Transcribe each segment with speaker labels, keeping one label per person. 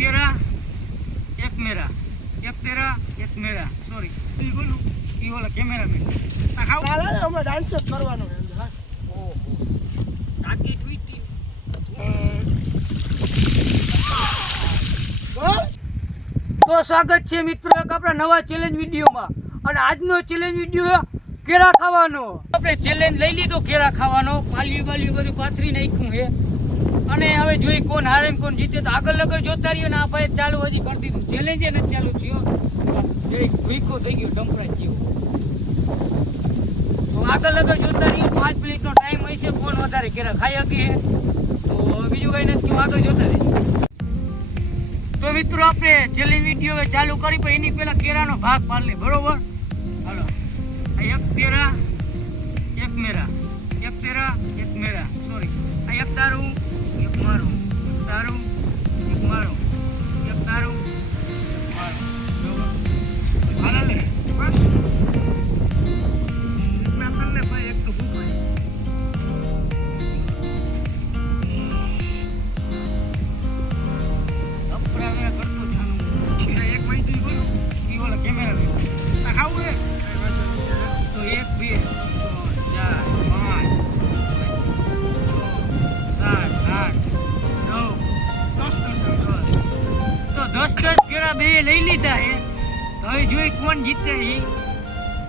Speaker 1: તેરા એક મેરા એક તેરા એક મેરા સોરી
Speaker 2: ઈ બોલું?
Speaker 1: ઈ ઓલા કેમેરામેન
Speaker 2: કાલે અમે ડાન્સ જ કરવાનો છે
Speaker 1: ટાકી ટ્વીટી તો સ્વાગત છે મિત્રો એક આપણા નવા ચેલેન્જ વિડીયોમાં. અને આજનો ચેલેન્જ વીડિયો કેળા ખાવાનો. આપણે ચેલેન્જ લઈ લીધો કેળા ખાવાનો. પાલ્યું બાલ્યું બધું પાથરી નાખ્યું છે. અને હવે જોઈ કોણ હારે કોણ જીતે તો આગળ લગર જોતા રહ્યો ને આ ભાઈ ચાલુ હજી કરતી હતું ચેલેન્જ નથી ચાલુ થયો. જે ભૂકો થઈ ગયો ડંપરાજ જેવો તો આગળ લગર જોતા રહ્યો પાંચ મિનિટનો ટાઈમ હશે કોણ વધારે કેરા ખાઈ શકે તો બીજું કઈ નથી આગળ જોતા રહેજો તો મિત્રો, આપણે છેલ્લી વીડિયો હવે ચાલુ કરી, પણ એની પહેલા કેરાનો ભાગ પાડ લે બરોબર? હાલો. આ એક તેરા એક મેરા. એક તેરા એક મેરા. સોરી આ એક તારું મારું તારું એક એક તારું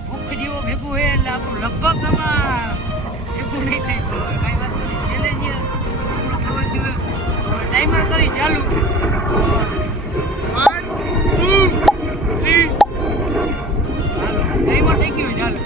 Speaker 2: ભૂખ
Speaker 1: જેવો ભેગું હે એટલે આપણું લગભગ આમાં ભેગું નહીં થાય. તો કાંઈ વાત નહીં. ચેલેન્જ પૂરો થવો જોઈએ ટાઈમર કરી ચાલુ.
Speaker 2: Three.
Speaker 1: હાલો ટાઈમર થઈ ગયો ચાલો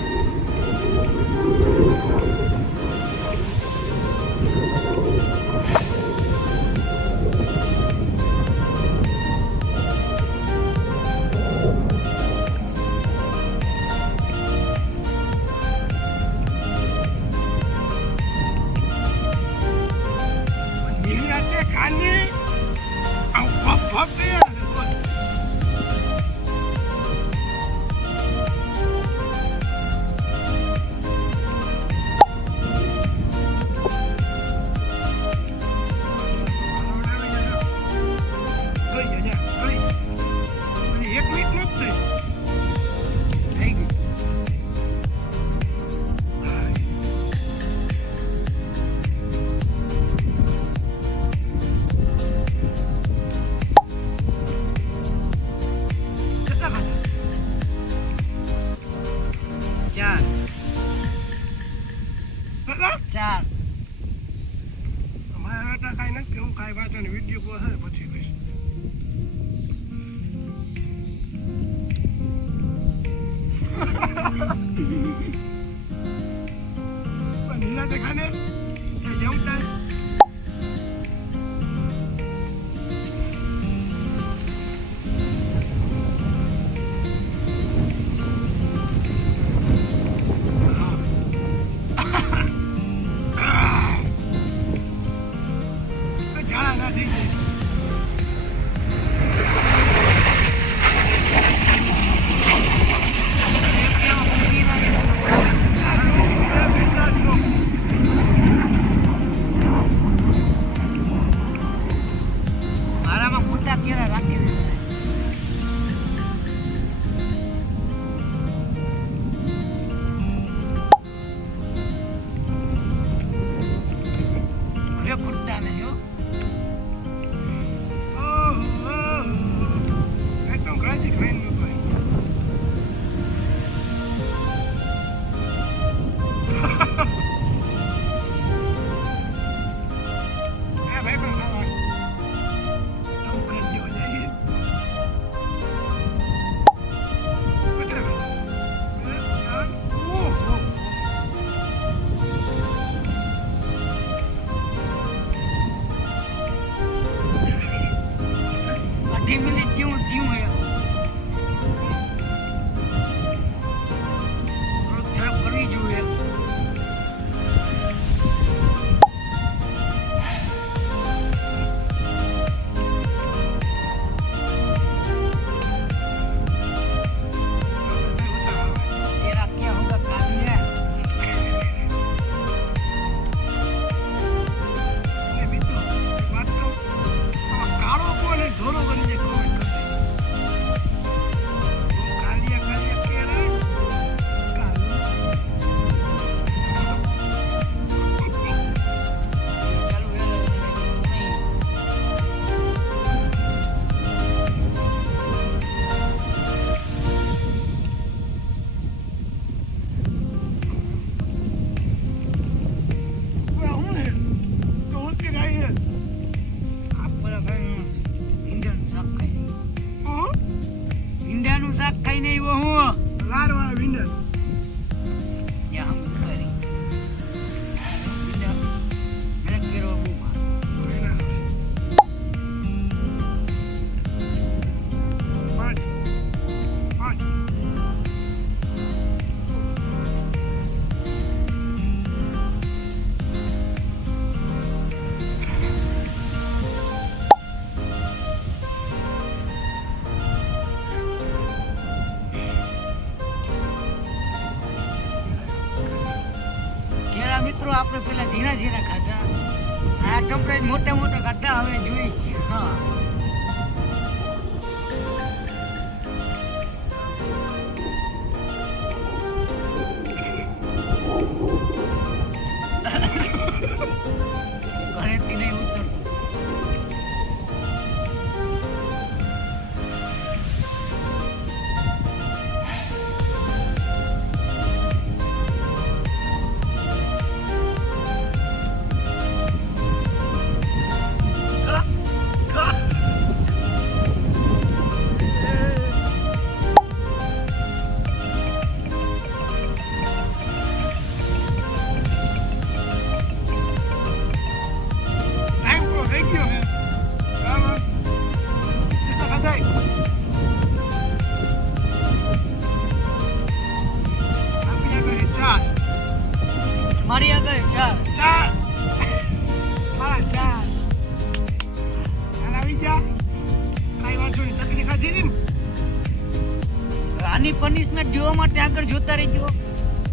Speaker 1: આની પનિશમેન્ટ જોવા માટે આગળ જોતા રહેજો.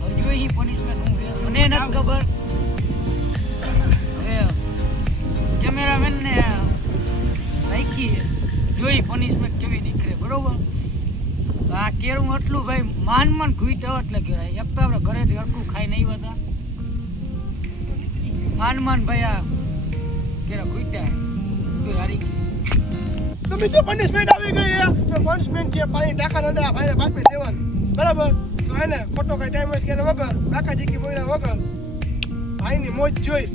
Speaker 1: હવે જોઈ પનિશમેન્ટ મને નથી ખબર. હવે કેમેરામેન ને રાખી જોઈ પનિશમેન્ટ કેવી નીકળે, બરોબર? આ કેરું એટલું ભાઈ માન માન ખૂઈટ એટલે કહેવાય એક તો આપણે ઘરેથી હરખું ખાઈ નહીં હતા. માન ભાઈ આ કેરા ખૂઈટા તું હારી ગઈ.
Speaker 2: તમે જો પનિશમેન્ટ આવી ગઈ છે તો પનિશમેન્ટ છે પાણી ટાંકા અંદર આ ભાઈને પાંચ દેવાનું. બરાબર? તો એને ખોટો કઈ ટાઈમ વેસ્ટ કર્યા વગર ટાકા જીકી બોલ્યા વગર ભાઈની મોજ જોઈ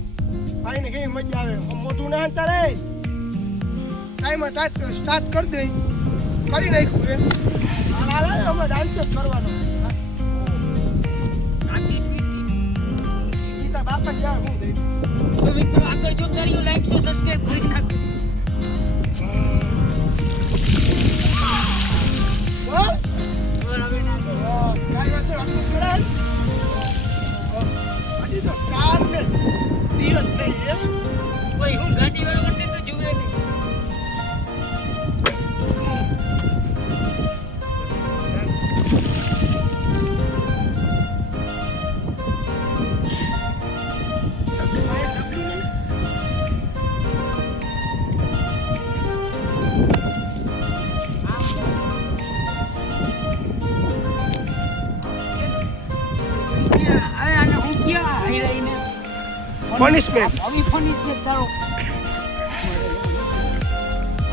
Speaker 2: ભાઈને કેવી મજા આવે? મોટું ના અંતર રે. ટાઈમ સ્ટાર્ટ કરી દઈ કરી નાખ્યું હાલ, હમણાં ડાન્સ જ કરવાનો. બાપા જાય હું દઈ
Speaker 1: તો મિત્રો આગળ જો કર્યું લાઈક સો સબસ્ક્રાઇબ કરી નાખો
Speaker 2: બોલ
Speaker 1: બોલ હવે ના કરો.
Speaker 2: કાંઈ વાંધો નહીં, Punishment.
Speaker 1: આવી પનિશમેન્ટ તારો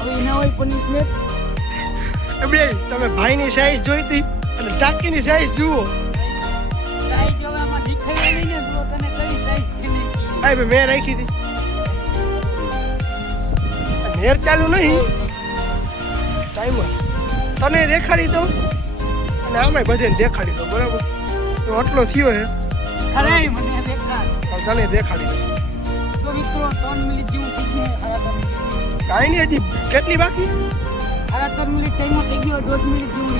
Speaker 1: આવી ના હોય પનિશમેન્ટ
Speaker 2: બે તમે ભાઈની સાઈઝ જોઈતી અને ટાંકીની સાઈઝ જુઓ.
Speaker 1: સાઈઝ જોવામાં ઠીક થઈ ગઈ ને જુઓ તને કઈ સાઈઝ કે નહીં
Speaker 2: આ મેં રાખી હતી. નેર ચાલુ નહીં. ટાઈમ તને દેખાડી દઉં. અને આમાંય ભજન દેખાડી દઉં બરાબર? તો આટલો થયો છે
Speaker 1: ખરાય મને.
Speaker 2: તને દેખાડી દઉં
Speaker 1: તો મિત્રો ત્રણ મિનિટ જેવું થઈ ગયું
Speaker 2: નહીં હજી કેટલી બાકી?
Speaker 1: સાડા ત્રણ મિનિટ ટાઈમ થઈ ગયો દોઢ મિનિટ જેવું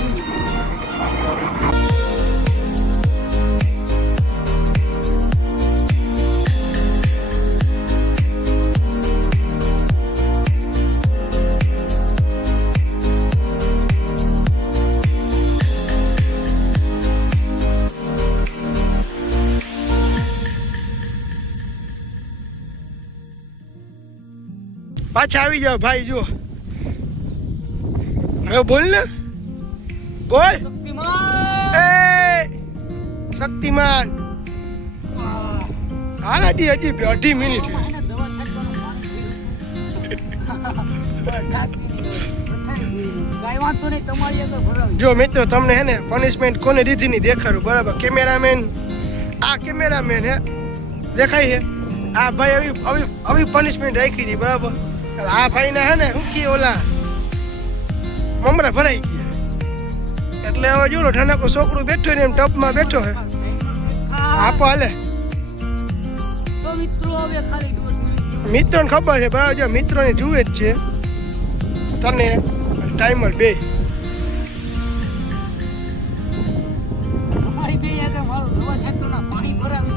Speaker 2: પાછા આવી જાઓ ભાઈ જો હવે બોલ ને. બોલ.
Speaker 1: શક્તિમાન.
Speaker 2: હા હજી હજી અઢી મિનિટ. જો મિત્રો તમને હે ને પનિશમેન્ટ કોને દીધી ની દેખાડું બરાબર? કેમેરામેન આ કેમેરામેન હે દેખાય છે? આ ભાઈ આવી આવી આવી પનિશમેન્ટ રાખી હતી બરાબર? આ ભાઈને હે ને શું કી ઓલા મમરા ભરાઈ ગયા. એટલે હવે જો ઠાનાકો છોકરું બેઠો ને એમ ટબમાં બેઠો હે આપો હાલે. મિત્રોને ખબર છે બરાબર જો મિત્રોને જુએ જ છે. તને ટાઈમર બે.
Speaker 1: પાણી ભરાવે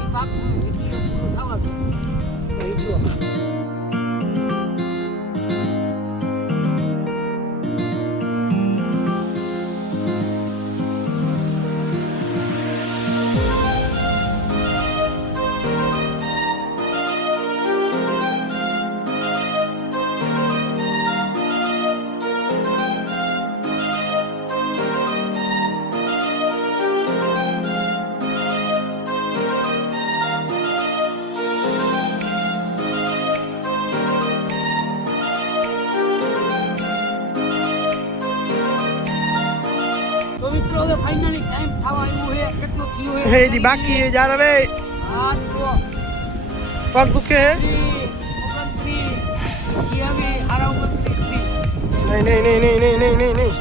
Speaker 1: હવે ફાઇનલી ટાઈમ થવા આવ્યો હે કેટલો થયો હે
Speaker 2: એની બાકી હે યાર હવે.
Speaker 1: હા તો
Speaker 2: પર દુખે હે? નહીં નહીં નહીં નહીં નહીં નહીં નહીં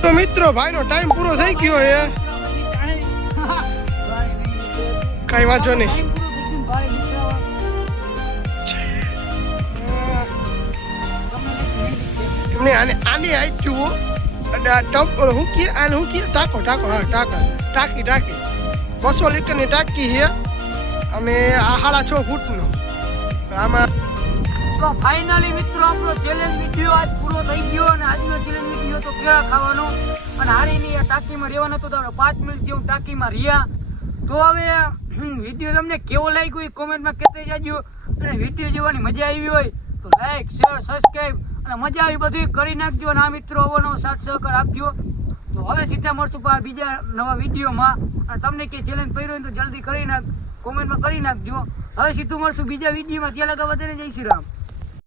Speaker 2: તો મિત્રો ભાઈનો ટાઈમ પૂરો થઈ ગયો આની ટપ હું કીએ આને હું કીએ ટાંકો ટાંકો, હા, ટાંકા, ટાંકી ટાંકી. બસો લીટરની ટાંકી છે. અને આ સાડા છ ફૂટનો. આમાં
Speaker 1: તો ફાઇનલી મિત્રો, આપણો ચેલેન્જ વીડિયો આજ પૂરો થઈ ગયો અને આજનો ચેલેન્જ વીડિયો તો કેળા ખાવાનો. અને હારીની આ ટાંકીમાં રહેવાનો તો આપણે પાંચ મિનિટ જેવું ટાંકીમાં રહ્યા. તો હવે વીડિયો તમને કેવો લાગ્યો એ કોમેન્ટમાં કહેતા જાજો. અને વીડિયો જોવાની મજા આવી હોય તો લાઈક શેર સબસ્ક્રાઈબ અને મજા આવી બધું કરી નાખજો ના મિત્રો હોવાનો સાથ સહકાર આપજો. તો હવે સીધા મળશું પાછા બીજા નવા વિડીયોમાં. અને તમને કે ચેલેન્જ પહેર્યો તો જલ્દી કરી નાખ કોમેન્ટમાં કરી નાખજો. હવે સીધું મળશું બીજા વિડીયોમાં. ત્યાં લગા વધારે જય શ્રી રામ.